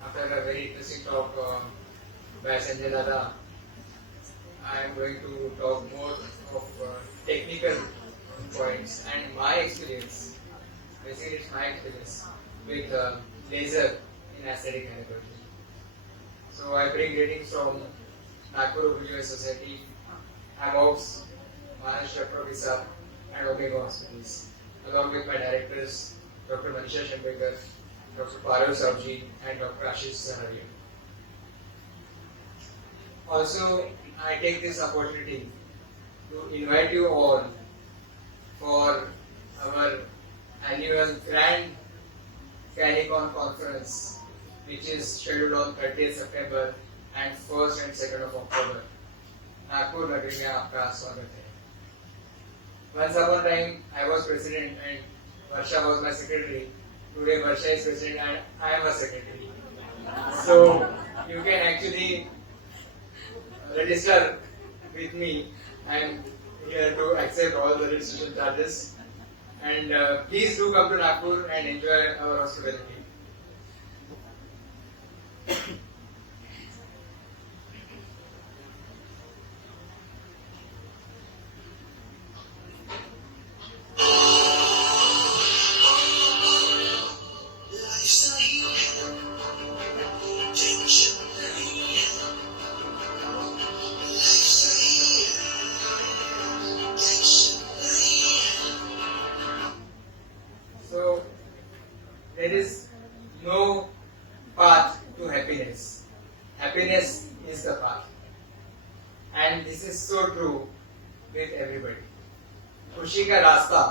After a very interesting talk by Sanjay Dada, I am going to talk more of technical points and my experience. Basically, it's my experience with laser in aesthetic gynecology. So I bring greetings from Nagpur Rejuvenation Society, AMOX, Maharashtra Provisa, and Omega Hospitals, along with my directors, Dr. Manisha Shembekar, Dr. Parul Savji, and Dr. Ashish Sanaria. Also, I take this opportunity to invite you all for our annual Grand Gynaecon conference, which is scheduled on 30th September and 1st and 2nd of October. Nagpur नगरी में आपका स्वागत है. Once upon a time, I was president and Varsha was my secretary. Today, Varsha is president and I am a secretary. So, you can actually register with me. I am here to accept all the registration charges. And please do come to Nagpur and enjoy our hospitality. So, there is no path to happiness. Happiness is the path. And this is so true with everybody. खुशी का रास्ता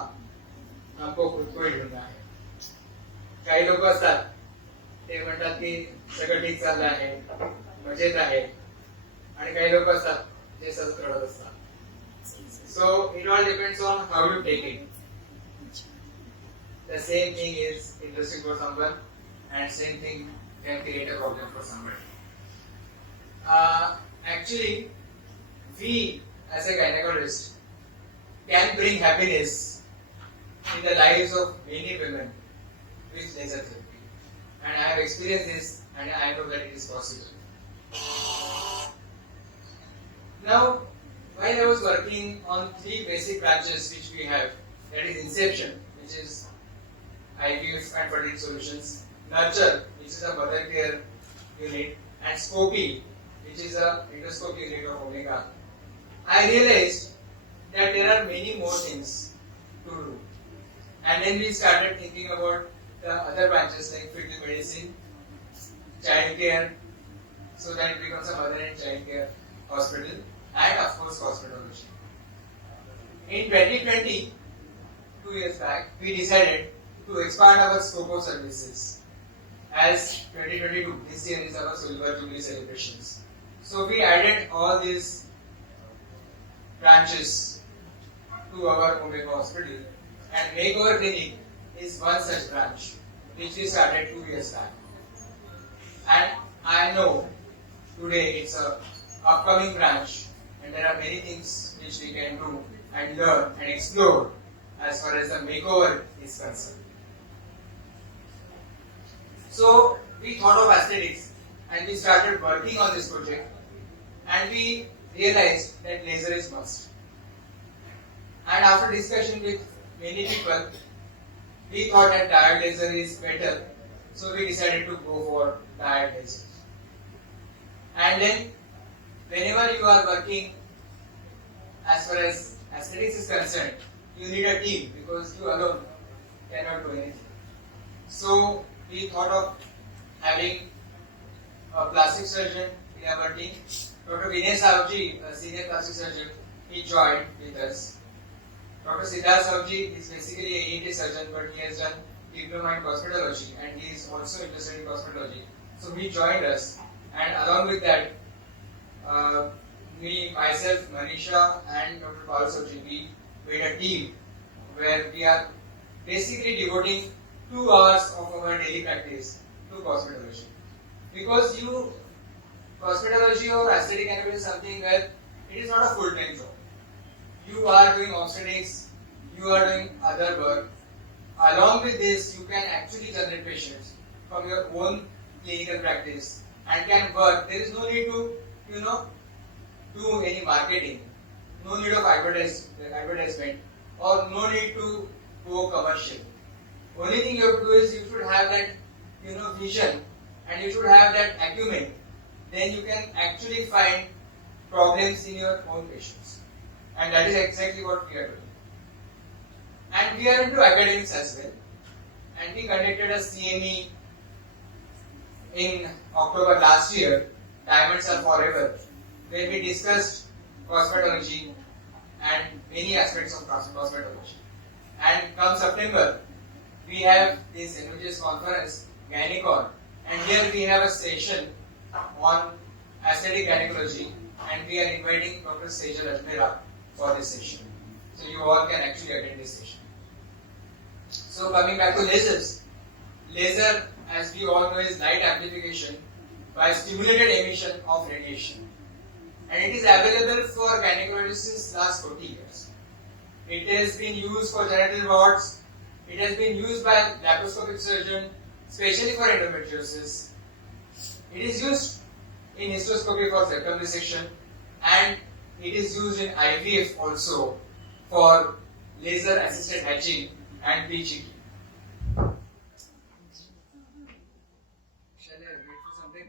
हमको खुद को ही ढूंढना है. काही लोक असतात ते म्हणतात की सगळं ठीक चाललं आहे, मजेत आहे, आणि काही लोक असतात जे सतत रडत असतात. So it all depends on how you take it. The same thing is interesting for someone and same thing can create a problem for somebody. Actually, we as a gynecologist can bring happiness in the lives of many women with laser therapy. And I have experienced this and I know that it is possible. Now, while I was working on three basic branches which we have, that is Inception, which is IVF and fertility solutions, Nurture, which is a mother care unit, and Scopy, which is a endoscopy unit of Omega, I realized that there are many more things to do. And then we started thinking about the other branches like fetal medicine, child care, so that it becomes a mother and child care hospital, and of course hospitalology. In 2020, 2 years back, we decided to expand our scope of services. As 2022, this year is our Silver Jubilee celebrations. So we added all these branches to our Omega hospital, and Makeover Clinic is one such branch which we started 2 years back. And I know today it's a upcoming branch and there are many things which we can do and learn and explore as far as the makeover is concerned. So we thought of aesthetics and we started working on this project and we realized that laser is must. And after discussion with many people, we thought that diode laser is better, so we decided to go for diode laser. And then, whenever you are working as far as aesthetics is concerned, you need a team because you alone cannot do anything. So, we thought of having a plastic surgeon in our team. Dr. Vinay Savji, a senior plastic surgeon, he joined with us. Dr. Siddharth Savji is basically a ENT surgeon, but he has done diploma in cosmetology and he is also interested in cosmetology. So he joined us, and along with that, me, myself, Manisha, and Dr. Parul Savji, we made a team where we are basically devoting 2 hours of our daily practice to cosmetology. Because cosmetology or aesthetic gynecology is something where it is not a full-time job. You are doing obstetrics, you are doing other work. Along with this, you can actually generate patients from your own clinical practice and can work. There is no need to, do any marketing, no need of advertisement, or no need to go commercial. Only thing you have to do is you should have that, vision, and you should have that acumen. Then you can actually find problems in your own patients, and that is exactly what we are doing. And we are into academics as well. And we conducted a CME in October last year, Diamonds Are Forever, where we discussed cosmetology and many aspects of cosmetology. And come September, we have this NOGS conference, Gynecon, and here we have a session on aesthetic gynecology, and we are inviting Dr. Sejal Ajmera for this session. So you all can actually attend this session. So coming back to lasers, laser, as we all know, is light amplification by stimulated emission of radiation, and it is available for gynecology since last 40 years. It has been used for genital warts. It has been used by laparoscopic surgeon, especially for endometriosis. It is used in hysteroscopy for circumcision, and it is used in IVF also for laser assisted hatching and PGT. Shall I wait for something?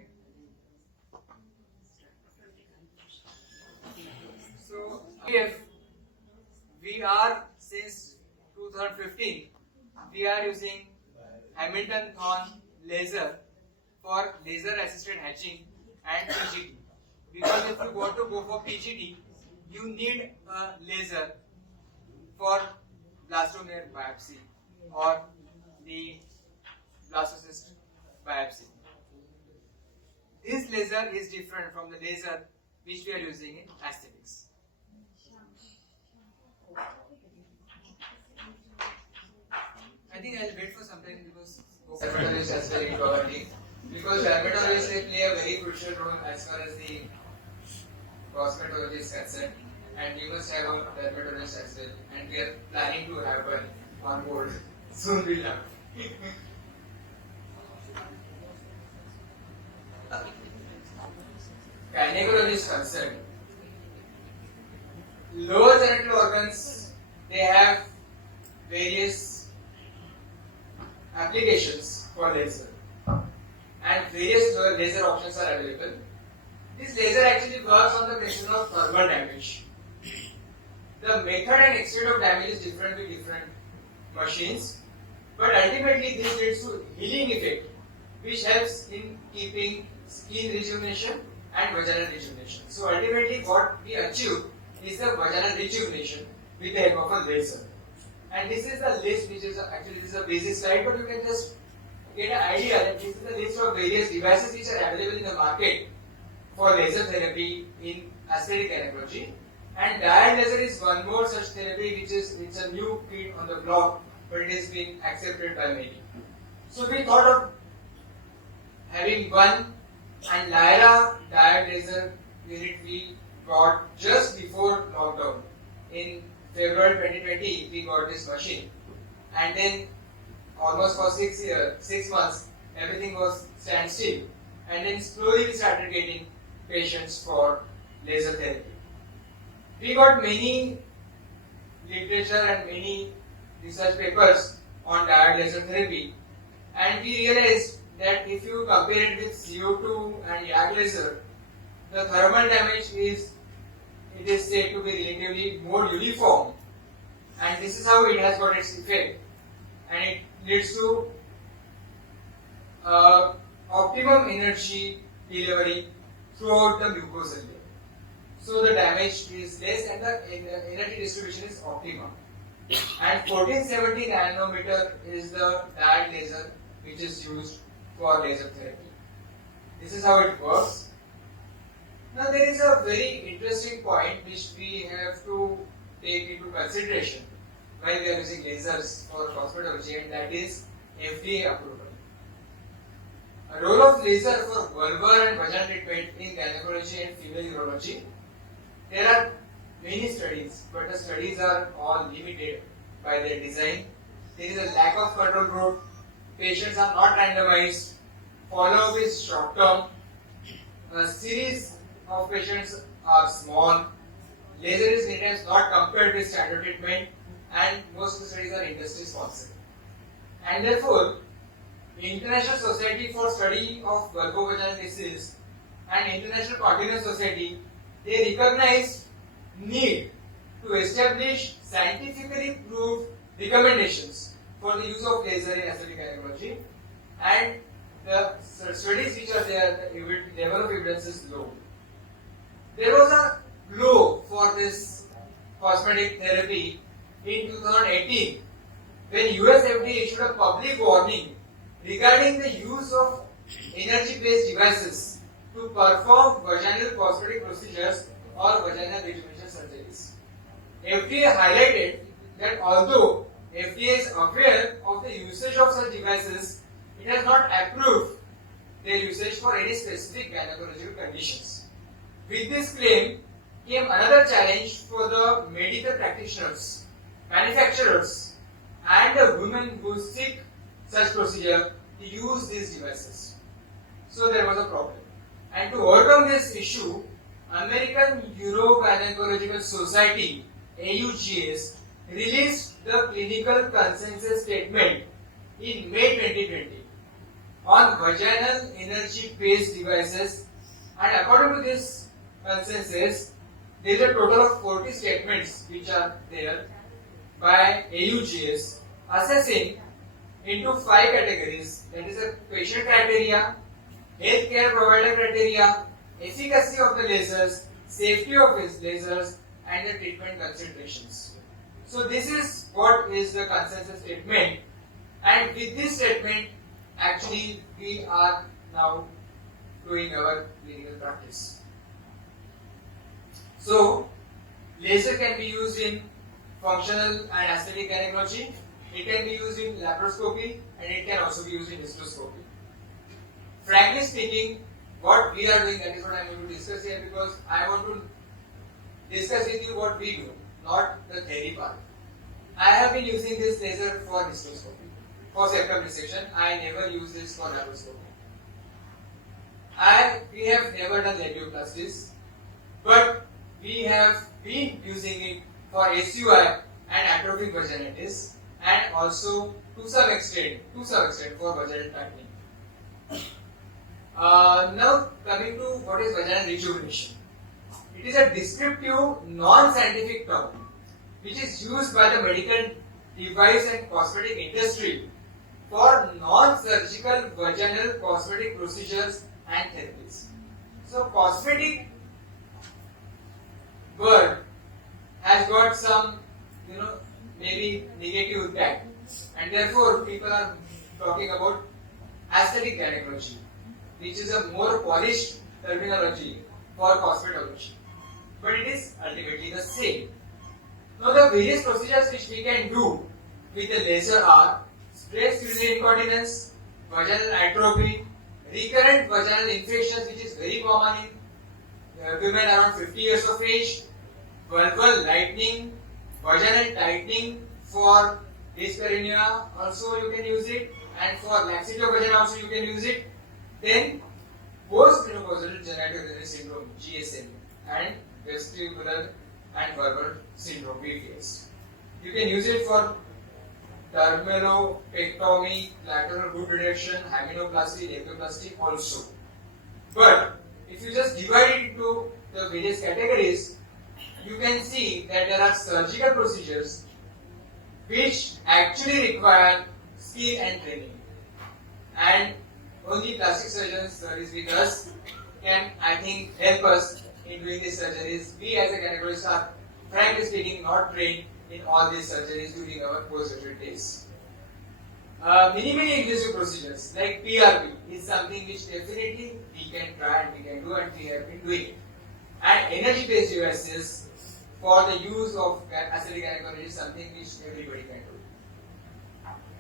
So, if we are since 2015, we are using Hamilton Thorne laser for laser assisted hatching and PGT. Because if you want to go for PGT, you need a laser for blastomere biopsy or the blastocyst biopsy. This laser is different from the laser which we are using in aesthetics. I think I'll wait for something because dermatologists as well into our team. Because dermatologists play a very crucial role as far as the cosmetology is concerned, and we must have a dermatologist as well, and we are planning to have one on board soon. We'll have. Gynecology is concerned, lower genital organs, they have various applications for laser, and various laser options are available. This laser actually works on the principle of thermal damage. The method and extent of damage is different with different machines, but ultimately this leads to healing effect, which helps in keeping skin rejuvenation and vaginal rejuvenation. So ultimately what we achieve is the vaginal rejuvenation with the help of a laser. And this is the list, which is actually this is a basic slide, but you can just get an idea that this is the list of various devices which are available in the market for laser therapy in aesthetic gynecology. And diode laser is one more such therapy which is a new kid on the block, but it is being accepted by many. So we thought of having one, and Lyra diode laser unit we got just before lockdown. In February 2020 we got this machine, and then almost for 6 months everything was standstill, and then slowly we started getting patients for laser therapy. We got many literature and many research papers on diode laser therapy, and we realized that if you compare it with CO2 and YAG laser, the thermal damage is said to be relatively more uniform, and this is how it has got its effect, and it leads to optimum energy delivery throughout the mucosal layer. So the damage is less and the energy distribution is optimum. And 1470 nanometer is the diode laser which is used for laser therapy. This is how it works. Now there is a very interesting point which we have to take into consideration while we are using lasers for cosmetology, and that is FDA approval. A role of laser for vulvar and vaginal treatment in gynecology and female urology. There are many studies, but the studies are all limited by their design. There is a lack of control group. Patients are not randomized follow-up is short-term. A series of patients are small. Laser is many times not compared with standard treatment, and most of the studies are industry sponsored. And therefore, the International Society for Study of Vulvovaginal Disease and International Continence Society, they recognize need to establish scientifically proved recommendations for the use of laser in aesthetic gynecology, and the studies which are there, the level of evidence is low. There was a glow for this cosmetic therapy in 2018 when US FDA issued a public warning regarding the use of energy-based devices to perform vaginal cosmetic procedures or vaginal rejuvenation surgeries. FDA highlighted that although FDA is aware of the usage of such devices, it has not approved their usage for any specific gynecological conditions. With this claim came another challenge for the medical practitioners, manufacturers, and the women who seek such procedure to use these devices. So there was a problem. And to overcome this issue, American Urogynecological Society AUGS released the clinical consensus statement in May 2020 on vaginal energy-based devices, and according to this consensus, there is a total of 40 statements which are there by AUGS assessing into 5 categories, that is a patient criteria, healthcare provider criteria, efficacy of the lasers, safety of his lasers, and the treatment considerations. So this is what is the consensus statement, and with this statement actually we are now doing our clinical practice. So laser can be used in functional and aesthetic gynecology, it can be used in laparoscopy, and it can also be used in hysteroscopy. Frankly speaking, what we are doing, that is what I am going to discuss here, because I want to discuss with you what we do, not the theory part. I have been using this laser for hysteroscopy, for septum resection. I never use this for laparoscopy. We have never done labioplasties, but we have been using it for SUI and atrophic vaginitis, and also to some extent for vaginal tightening. Now coming to what is vaginal rejuvenation. It is a descriptive, non-scientific term which is used by the medical device and cosmetic industry for non-surgical vaginal cosmetic procedures and therapies. So cosmetic word has got some, maybe negative impact, and therefore people are talking about aesthetic gynecology, which is a more polished terminology for cosmetology, but it is ultimately the same. Now the various procedures which we can do with the laser are stress urinary incontinence, vaginal atrophy, recurrent vaginal infections, which is very common in women around 50 years of age, vulval lightening, vaginal tightening for dyspareunia also you can use it, and for laxity of vagina also you can use it. Then post-menopausal genitourinary syndrome (GSM) and vestibular and verbal syndrome (VVS). You can use it for dermalopectomy, lateral root reduction, hymenoplasty, labioplasty also. But if you just divide it into the various categories, you can see that there are surgical procedures which actually require skill and training, and only plastic surgeons service with us can, I think, help us in doing these surgeries. We as a gynecologist are, frankly speaking, not trained in all these surgeries during our post-surgery days. Minimally invasive procedures like PRP is something which definitely we can try and we can do, and we have been doing it. And energy-based devices for the use of aesthetic gynecology is something which everybody can do.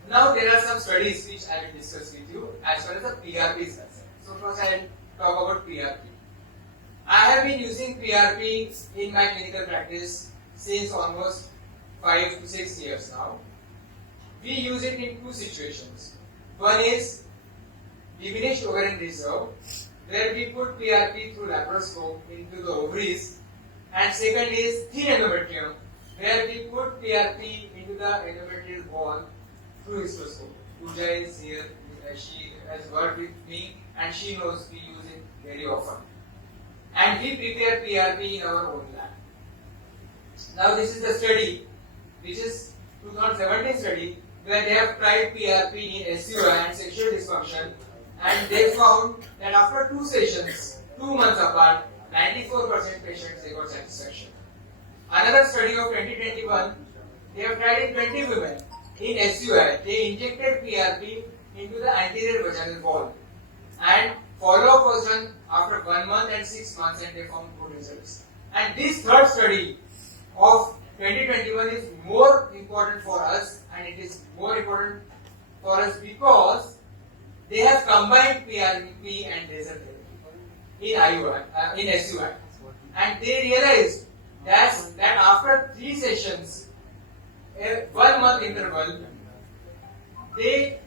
Now there are some studies which I will discuss with you as far as the PRP is concerned. So first I will talk about PRP. I have been using PRP in my clinical practice since almost 5 to 6 years now. We use it in two situations. One is diminished ovarian reserve, where we put PRP through laparoscope into the ovaries, and second is thin endometrium, where we put PRP into the endometrial wall through hysteroscope. Pooja is here, she has worked with me and she knows we use it very often. And we prepare PRP in our own lab. Now this is the study, which is 2017 study, where they have tried PRP in SUI and sexual dysfunction, and they found that after 2 sessions, 2 months apart, 94% patients they got satisfaction. Another study of 2021, they have tried in 20 women in SUI. They injected PRP into the anterior vaginal wall, and follow-up was done after 1 month and 6 months, and they found good results. And this third study of 2021 is more important for us, and it is more important for us because they have combined PRP and laser therapy in SUI, and they realized that after 3 sessions, a 1 month interval, they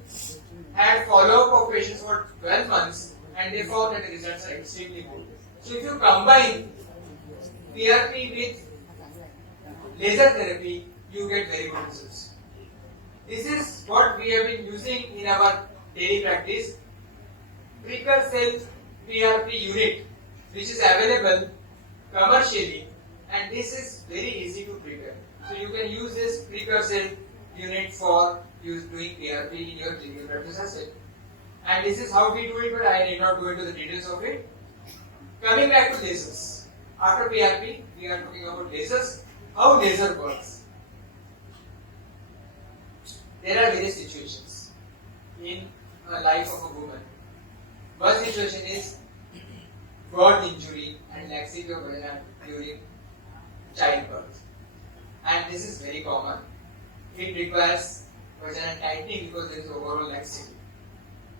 had follow-up of patients for 12 months, and they found that the results are extremely good. So if you combine PRP with laser therapy, you get very good results. This is what we have been using in our daily practice. Precursor PRP unit, which is available commercially, and this is very easy to prepare. So you can use this precursor unit for doing PRP in your clinical practice as well. And this is how we do it, but I need not go into the details of it. Coming back to lasers. After PRP, we are talking about lasers. How laser works. There are various situations in a life of a woman. One situation is burn injury and laxity of vagina during childbirth. And this is very common. It requires vaginal tightening because there is overall laxity.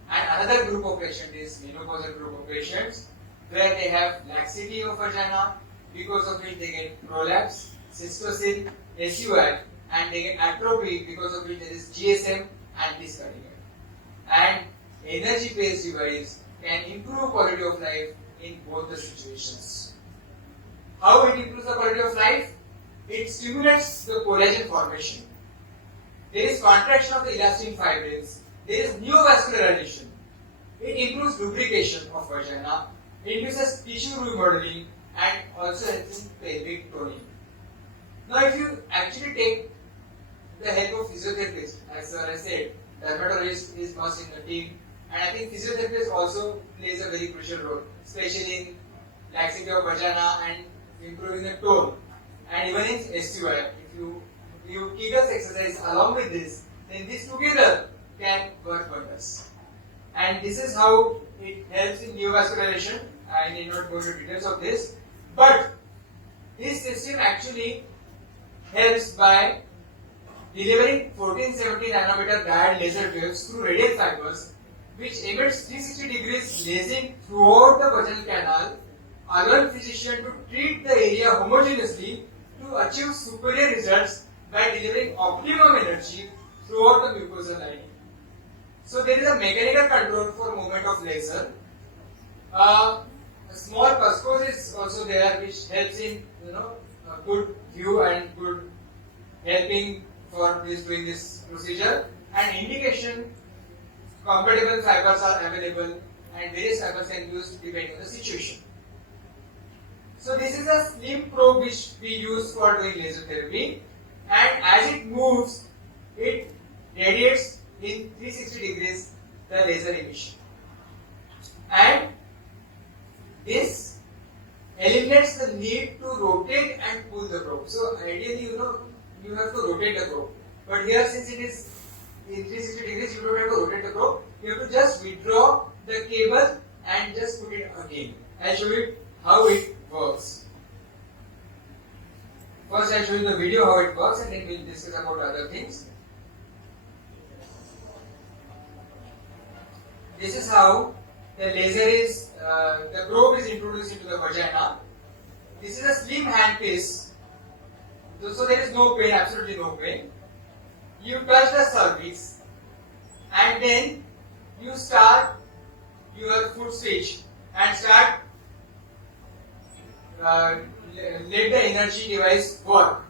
And another group of patients is menopausal group of patients where they have laxity of vagina, because of which they get prolapse, cystocele, SUI, and they get atrophy, because of which there is GSM and discontinuity. And energy-based device can improve quality of life in both the situations. How it improves the quality of life? It stimulates the collagen formation. There is contraction of the elastin fibrils. There is neovascularization. It improves lubrication of vagina, induces tissue remodeling, and also helps in pelvic toning. Now, if you actually take the help of physiotherapist, as I said, dermatologist is must in the team, and I think physiotherapist also plays a very crucial role, especially in laxity of vagina and improving the tone. And even in SUI, if you Kegels exercise along with this, then these together can work wonders. And this is how it helps in neovascularization. I need not go into details of this, but this system actually helps by delivering 1470 nanometer diode laser waves through radial fibers, which emits 360 degrees lasing throughout the vaginal canal, allowing physician to treat the area homogeneously to achieve superior results by delivering optimum energy throughout the mucosal lining. So there is a mechanical control for movement of laser. A small cuscos is also there, which helps in a good view and good helping for doing this procedure. And indication, compatible fibers are available, and various fibers can be used depending on the situation. So this is a slim probe which we use for doing laser therapy, and as it moves, it radiates in 360 degrees the laser emission. And this eliminates the need to rotate and pull the probe. So ideally, you have to rotate the probe. But here, since it is in 360 degrees, you don't have to rotate the probe. You have to just withdraw the cable and just put it again. I'll show you how it works. First, I'll show you the video how it works, and then we'll discuss about other things. This is how the laser is, the probe is introduced into the vagina. This is a slim handpiece, so there is no pain, absolutely no pain. You touch the cervix, and then you start your foot switch and start let the energy device work.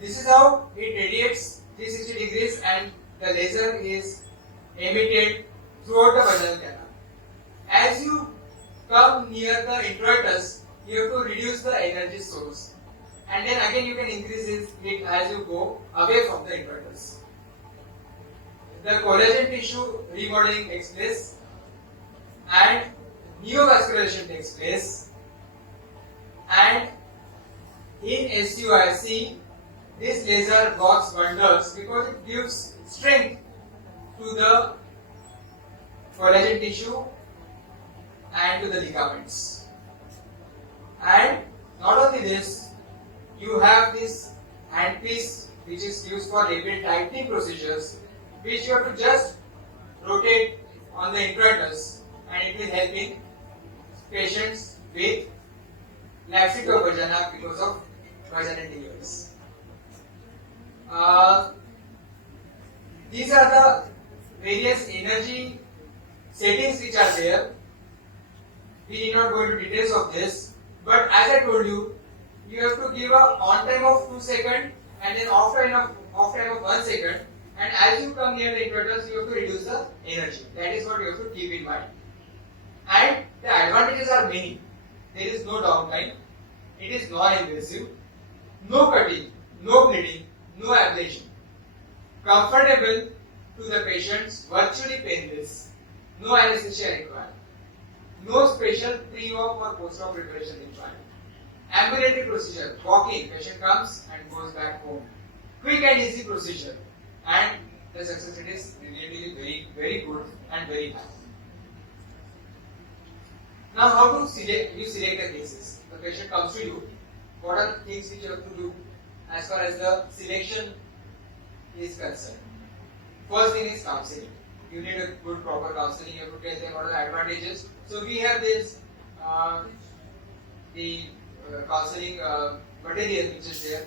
This is how it radiates 360 degrees and the laser is emitted throughout the vaginal canal. As you come near the introitus, you have to reduce the energy source, and then again you can increase it as you go away from the introitus. The collagen tissue remodeling takes place and neovascularization takes place, and in SUIC this laser works wonders because it gives strength to the collagen tissue and to the ligaments. And not only this, you have this handpiece which is used for rapid tightening procedures, which you have to just rotate on the introitus, and it will help in patients with laxity of vagina because of vaginal deliveries. These are the various energy settings which are there. We need not go into details of this, but as I told you, you have to give a on time of 2 seconds and then off time of 1 second, and as you come near the introitus, you have to reduce the energy. That is what you have to keep in mind. And the advantages are many. There is no downtime, it is non-invasive, no cutting, no bleeding, no ablation, comfortable to the patients, virtually painless, no anesthesia required, no special pre-op or post-op preparation required, ambulatory procedure, walk-in, patient comes and goes back home, quick and easy procedure, and the success rate is really very good and very high. Now, how to select the cases? The patient comes to you. What are the things which you have to do as far as the selection is concerned? First thing is counseling. You need a good proper counseling. You have to tell them what are the advantages. So we have this counseling material which is there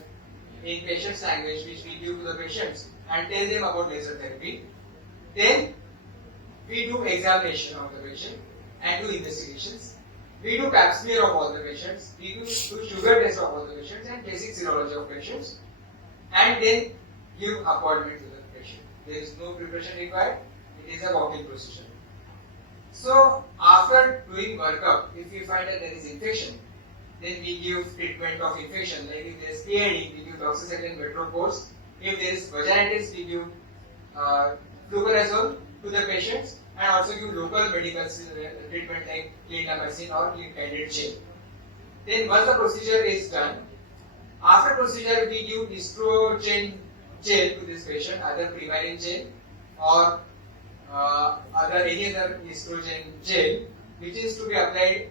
in patient's language, which we give to the patients and tell them about laser therapy. Then we do examination of the patient and do investigations. We do pap smear of all the patients. We do sugar test of all the patients and basic serology of patients, and then give appointment to the patient. There is no preparation required. It is a walk-in procedure. So after doing workup, if we find that there is infection, then we give treatment of infection. Like if there is PID, we give doxycycline metropores. If there is vaginitis, we give fluconazole to the patients, and also give local medical treatment like clindamycin or candid gel. Then once the procedure is done, after procedure we give estrogen gel to this patient, either Primarin gel or any other estrogen gel, which is to be applied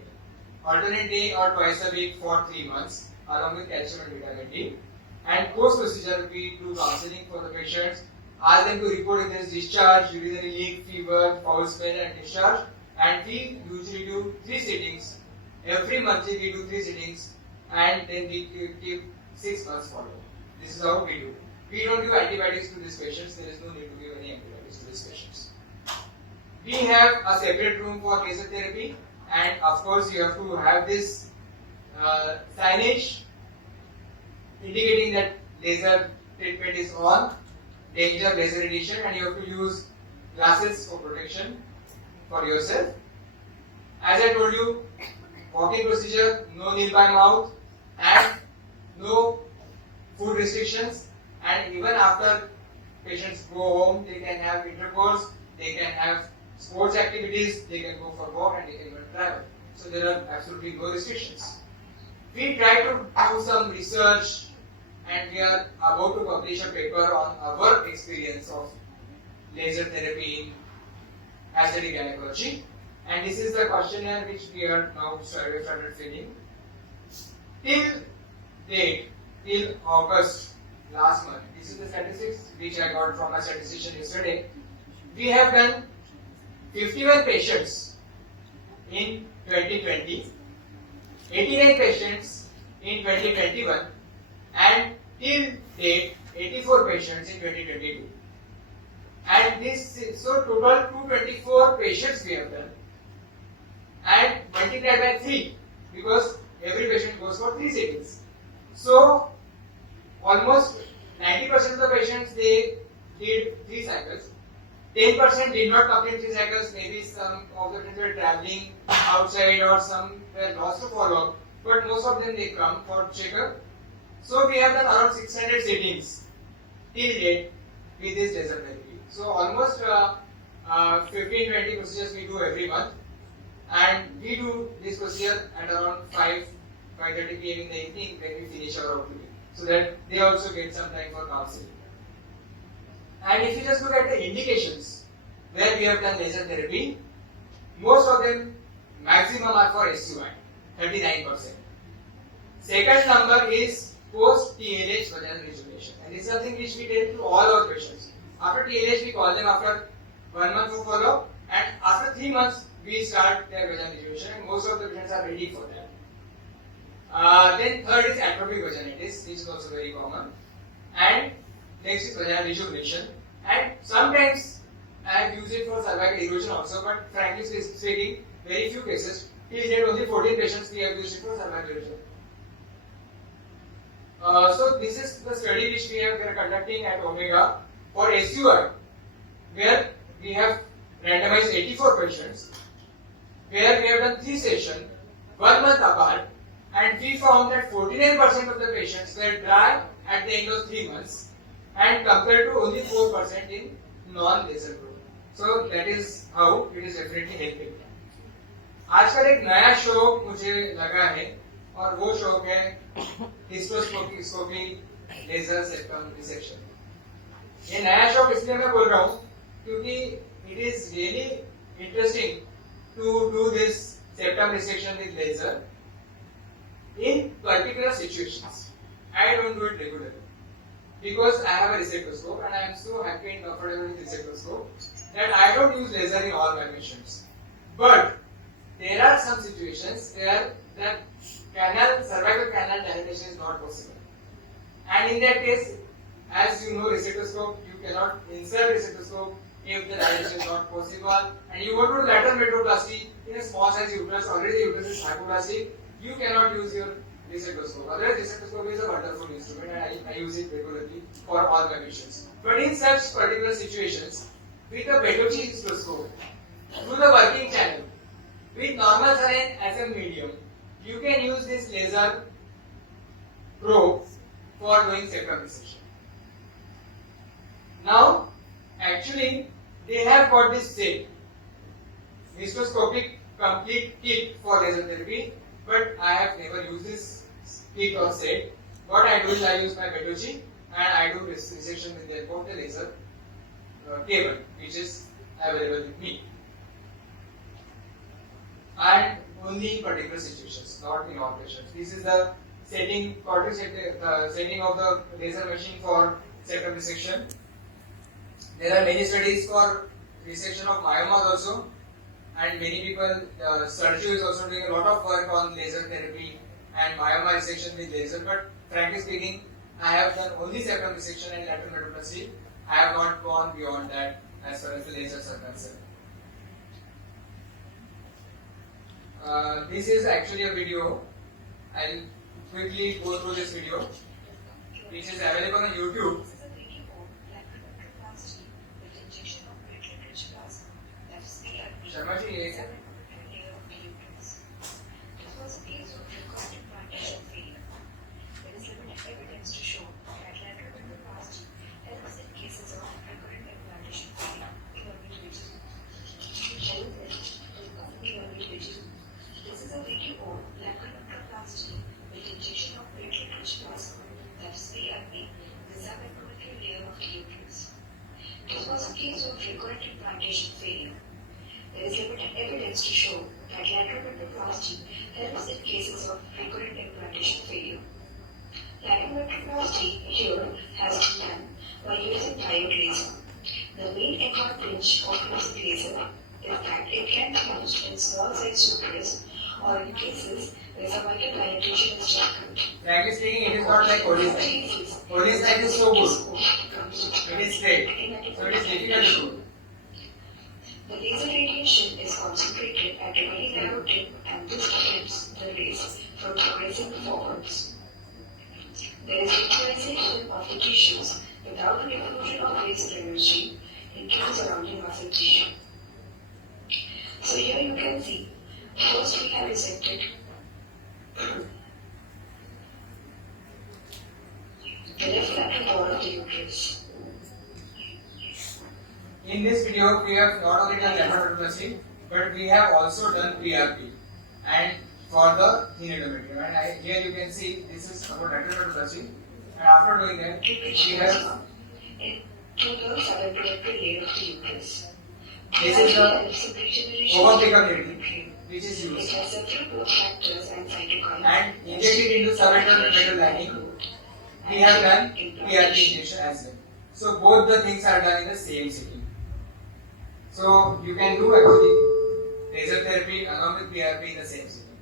alternate day or twice a week for 3 months, along with calcium and vitamin D. And post procedure we do counseling for the patients, ask them to report if there is discharge, urinary leak, fever, foul smell and discharge, and we usually do 3 sittings. Every month we do 3 sittings, and then we keep 6 months follow. This is how we do. We don't give antibiotics to these patients. There is no need to give any antibiotics to these patients. We have a separate room for laser therapy, and of course you have to have this signage indicating that laser treatment is on, danger of laser radiation, and you have to use glasses for protection for yourself. As I told you, walk-in procedure, no nil by mouth, and no food restrictions, and even after patients go home, they can have intercourse, they can have sports activities, they can go for walk, and they can even travel. So there are absolutely no restrictions. We try to do some research, and we are about to publish a paper on our experience of laser therapy in aesthetic gynecology. And this is the questionnaire which we are now started filling. Till date, till August last month, this is the statistics which I got from my statistician yesterday. We have done 51 patients in 2020, 89 patients in 2021, and till date 84 patients in 2022. And this, so total 224 patients we have done, and multiplied by 3 because every patient goes for 3 sittings. So almost 90% of the patients they did 3 cycles. 10% did not complete 3 cycles. Maybe some of the patients were traveling outside or some were lost to follow up. But most of them they come for checkup. So we have done around 600 sittings till date with this laser therapy. So almost 15-20 procedures we do every month, and we do this procedure at around 5:30 p.m. in the evening when we finish our OPD, so that they also get some time for counseling. And if you just look at the indications where we have done laser therapy, most of them maximum are for SUI, 39%. Second number is post TLH vaginal rejuvenation, and this is something which we did to all our patients. After TLH, we call them after 1 month for follow-up, and after 3 months, we start their vaginal rejuvenation, and most of the patients are ready for that. Then third is atrophic vaginitis, which is also very common, and next is vaginal rejuvenation, and sometimes I have used it for cervical erosion also, but frankly speaking, very few cases. Till date, only 14 patients we have used it for cervical erosion. So this is the study which we are conducting at Omega for SUI, where we have randomized 84 patients, where we have done 3 sessions, 1 month apart, and we found that 49% of the patients were dry at the end of 3 months, and compared to only 4% in non-laser group. So that is how it is definitely helping. आजकल एक नया शौक मुझे लगा है, और वो शौक है हिस्टोस्कोपी लेजर सेप्टम डिसेक्शन. ये नया शौक इसलिए मैं बोल रहा हूँ क्योंकि it is really interesting to do this septum dissection with laser in particular situations. I don't do it regularly because I have a resectoscope and I am so happy and comfortable with resectoscope that I don't use laser in all my patients. But there are some situations where the cervical canal dilatation is not possible. And in that case, as you know, resectoscope, you cannot insert resectoscope if the dilation is not possible, and you want to do lateral metroplasty in a small size uterus, already the uterus is hypoplastic, you cannot use your resectoscope. Otherwise, resectoscope is a wonderful instrument and I use it regularly for all my patients. But in such particular situations, with a Bertocci hysteroscope, through the working channel, with normal saline as a medium, you can use this laser probe for doing septum dissection. Now, actually, they have got this set, hysteroscopic complete kit for laser therapy, but I have never used this kit or set. What I do is I use my Bertocci and I do this dissection with the laser cable, which is available with me. And only in particular situations, not in all patients. This is the setting, setting of the laser machine for septum dissection. There are many studies for resection of myomas also, and many people, Sergio is also doing a lot of work on laser therapy and myoma resection with laser, but frankly speaking, I have done only septum dissection and lateral metroplasty. I have not gone beyond that as far as the lasers are concerned. This is actually a video. I'll quickly go through this video, which is available on YouTube. Sharma ji, ये क्या? This was a case of recurrent implantation failure. There is limited evidence to show that lateral metroplasty helps in cases of recurrent implantation failure. Lateral metroplasty here has been done by using diode laser. The main advantage of using laser is that it can be used in small size uterus or in cases where cervical penetration is difficult. Frankly speaking, it is not like Holy Snake. Holy Snake is so good. It is straight. So it is difficult to do. The laser radiation is concentrated at a very narrow tip, and this prevents the rays from progressing forwards. There is visualization of the tissues without the diffusion of laser energy into the surrounding muscle tissue. So here you can see, first we have resected the left lateral wall of the uterus. In this video, we have not only done laparoscopy, but we have also done PRP and for the endometrium. And here you can see this is about laparoscopy. And after doing that, we have into the subarachnoid layer of the uterus. this is the overplicability which is used. It has several growth factors and cytokines. And injected into subarachnoid lining, we have done PRP injection as well. So both the things are done in the same sitting. So you can do actually laser therapy along with PRP in the same sitting.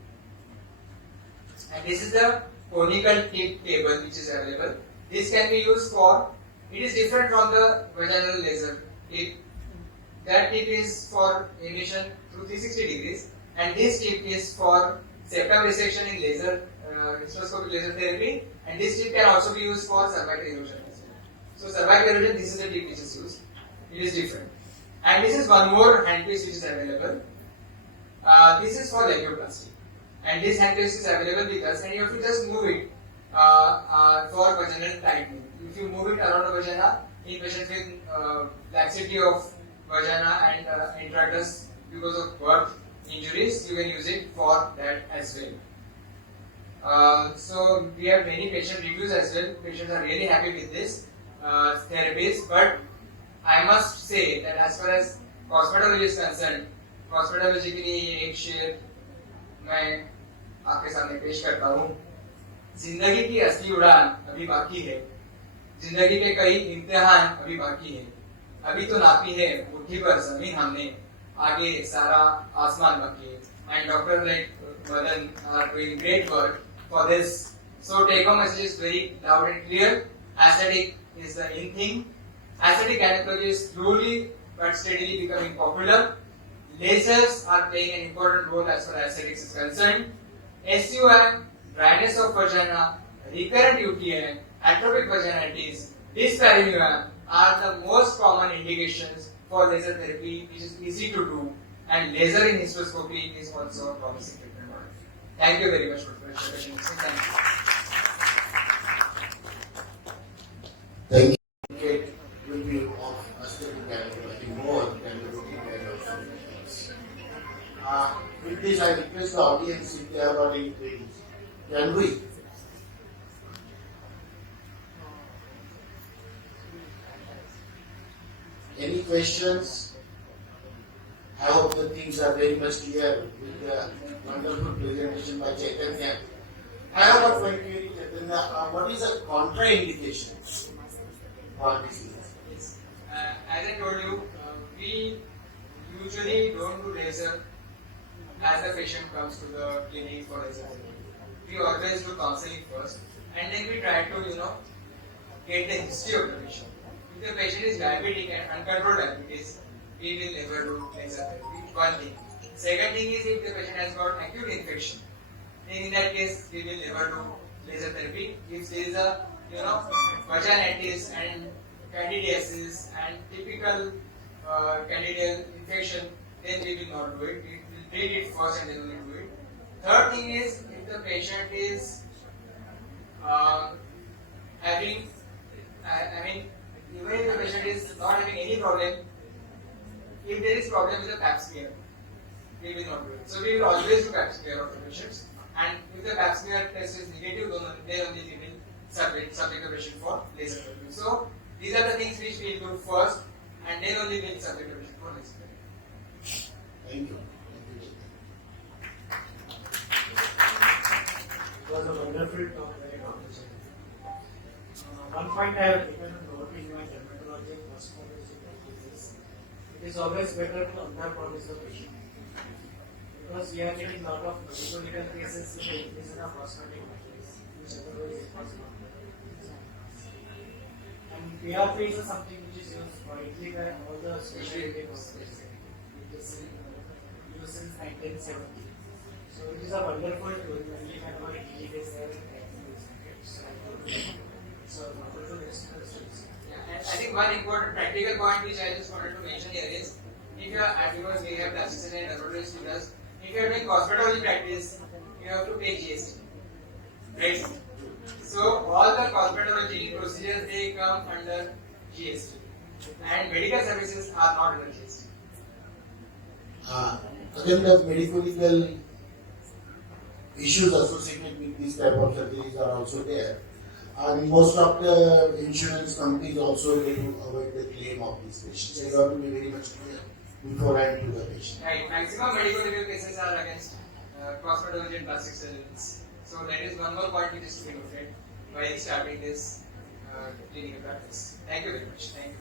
And this is the conical tip table which is available. This can be used for, it is different from the vaginal laser tip. That tip is for emission through 360 degrees, and this tip is for septum resection in laser, hysteroscopic laser therapy, and this tip can also be used for cervical erosion as well. So cervical erosion, this is the tip which is used. It is different. And this is one more handpiece which is available. This is for labioplasty. And this handpiece is available with us, and you have to just move it for vaginal tightening. If you move it around the vagina, in patients with laxity of vagina and intratus because of birth injuries, you can use it for that as well. So we have many patient reviews as well. Patients are really happy with this therapies, but I must say that as far as cosmetology is concerned, cosmetology के लिए एक शेर मैं आपके सामने पेश करता हूँ. जिंदगी की असली उड़ान अभी बाकी है. जिंदगी के कई इम्तिहान अभी बाकी है. अभी तो नापी है मुट्ठी पर जमीन हमने, आगे सारा आसमान बाकी है. And Dr. Madan are doing great work for this. So take home message is very loud and clear. Aesthetic is the in thing. Aesthetic gynecology is slowly but steadily becoming popular. Lasers are playing an important role as far as aesthetics is concerned. SUM, dryness of vagina, recurrent UTI, atrophic vaginitis, dyspareunia are the most common indications for laser therapy, which is easy to do, and laser in hysteroscopy is also a promising treatment model. Thank you very much for your question. Thank you. Thank you. Will be of aesthetic gynecology more than the routine gynecology. With this, I request the audience if they have got any queries. Can we? Any questions? I hope the things are very much clear with the wonderful presentation by Chaitanya. I have got one query, Chaitanya. What is a contraindication for this? As I told you, we usually don't do laser as the patient comes to the clinic for laser. We always do counseling first, and then we try to, get the history of the patient. If the patient is diabetic and uncontrolled diabetes, we will never do laser therapy. One thing. Second thing is if the patient has got acute infection, then in that case we will never do laser therapy. If there is a vaginitis and candidiasis and typical candidal infection, then we will not do it. We will treat it first and then only do it. Third thing is if the patient is having, even if the patient is not having any problem, if there is problem with the pap smear, we will not do it. So we will always do pap smear of the patients, and if the pap smear test is negative, then only we will subject the patient for laser therapy. So these are the things which we will do first, and then only we will subject the patient for laser therapy. Thank you. It was a wonderful talk by Dr. Chaitanya. One point I have taken a note in my dermatology and cosmetology practices. It is always better to under-promise the patient. Because we are getting a lot of medical cases with the increase in our cosmetic measures, which otherwise it was not. And PRP is something which is used widely by all the specialty hospitals. It is used since 1970. So it is a wonderful tool. We can have a healing is there and use it. So wonderful experience. Yeah, and I think one important practical point which I just wanted to mention here is, if you are, because we have plastician and dermatologist with us, if you are doing cosmetology practice, you have to pay GST, right? So all the cosmetology procedures, they come under GST, and medical services are not under GST. Again, the medical issues associated with these type of surgeries are also there. And most of the insurance companies also will avoid the claim of these patients. So you have to be very much clear beforehand to the patient. Right, maximum medical review cases are against cosmetology and plastic surgeons. So that is one more point which is to be noted while starting this clinical practice. Thank you very much. Thank you.